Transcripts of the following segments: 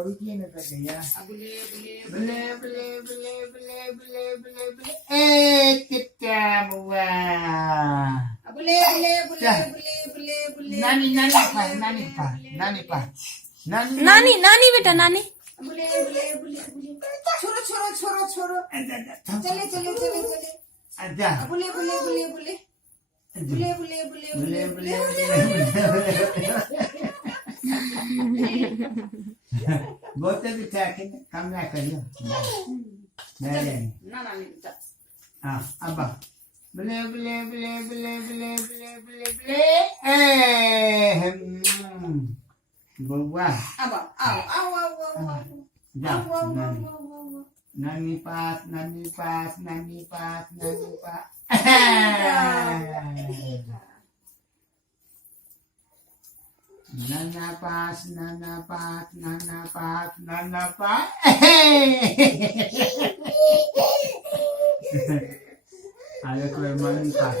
આવડી ગઈ ને તો યાર બલે બલે બલે બલે બલે બલે બલે એ કિત્તા બુઆ બુલે બુલે બુલે બુલે બુલે બુલે નાની નાની પા નાની પા નાની પા નાની નાની નાની બેટા નાની બુલે બુલે બુલે બુલે છોરો છોરો છોરો છોરો ચલે ચલે ચલે ચલે આજા બુલે બુલે બુલે બુલે બુલે બુલે બુલે બલે બુલે બલે બોતે બિચારા કે કામ ના કર્યો નહીં ના ના બેટા હા આબા બલે બલે બલે બલે બલે બલે બલે બલે એ બુઆ આવો આવો આવો આવો આવો જા આવો નાની આવો નાની પાસ નાની પાસ નાની પાસ નાની પાસ નાના પાસ નાના પાસ નાના પાસ નાના પાસ હવે કોઈ મમ્મી પાસ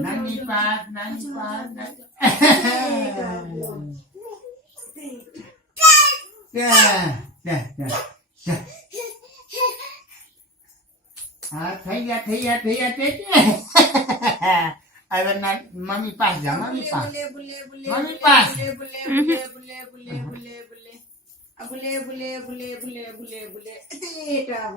નાની પાસ નાની પાસ હા થઈ ગયા થઈ ગયા થઈ ગયા થઈ ગયા હવે મમ્મી પાસ જા મમ્મી પાસ બુલે બુલે બુલે મમ્મી પાસ બુલે બુલે બુલે બુલે બુલે બુલે બુલે બુલે બુલે બુલે બુલે બુલે બેટા